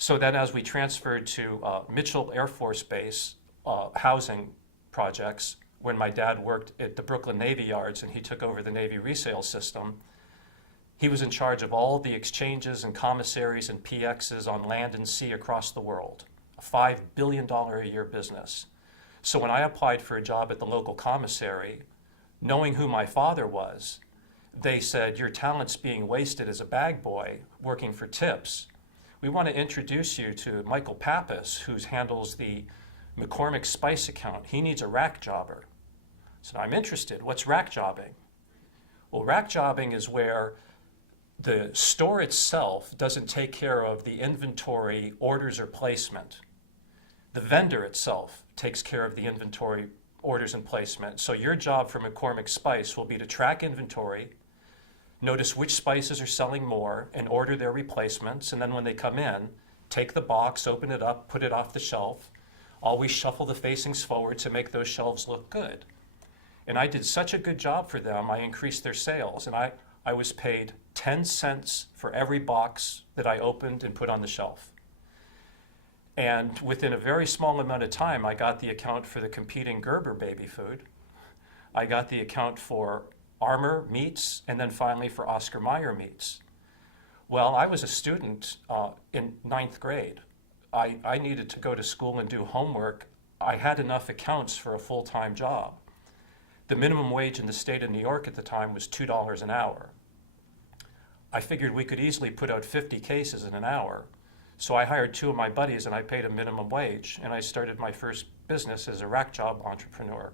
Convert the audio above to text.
So then as we transferred to Mitchell Air Force Base housing projects, when my dad worked at the Brooklyn Navy Yards and he took over the Navy resale system, he was in charge of all the exchanges and commissaries and PXs on land and sea across the world, a $5 billion a year business. So when I applied for a job at the local commissary, knowing who my father was, they said, your talent's being wasted as a bag boy working for tips. We want to introduce you to Michael Pappas, who handles the McCormick Spice account. He needs a rack jobber. So I'm interested. What's rack jobbing? Well, rack jobbing is where the store itself doesn't take care of the inventory, orders, or placement. The vendor itself takes care of the inventory, orders, and placement. So your job for McCormick Spice will be to track inventory, notice which spices are selling more, and order their replacements. And then when they come in, take the box, open it up, put it off the shelf. Always shuffle the facings forward to make those shelves look good. And I did such a good job for them, I increased their sales. And I was paid 10 cents for every box that I opened and put on the shelf. And within a very small amount of time, I got the account for the competing Gerber baby food. I got the account for Armour meats, and then finally for Oscar Mayer meats. Well, I was a student in 9th grade. I needed to go to school and do homework. I had enough accounts for a full-time job. The minimum wage in the state of New York at the time was $2 an hour. I figured we could easily put out 50 cases in an hour. So I hired 2 of my buddies and I paid a minimum wage, and I started my first business as a rack job entrepreneur.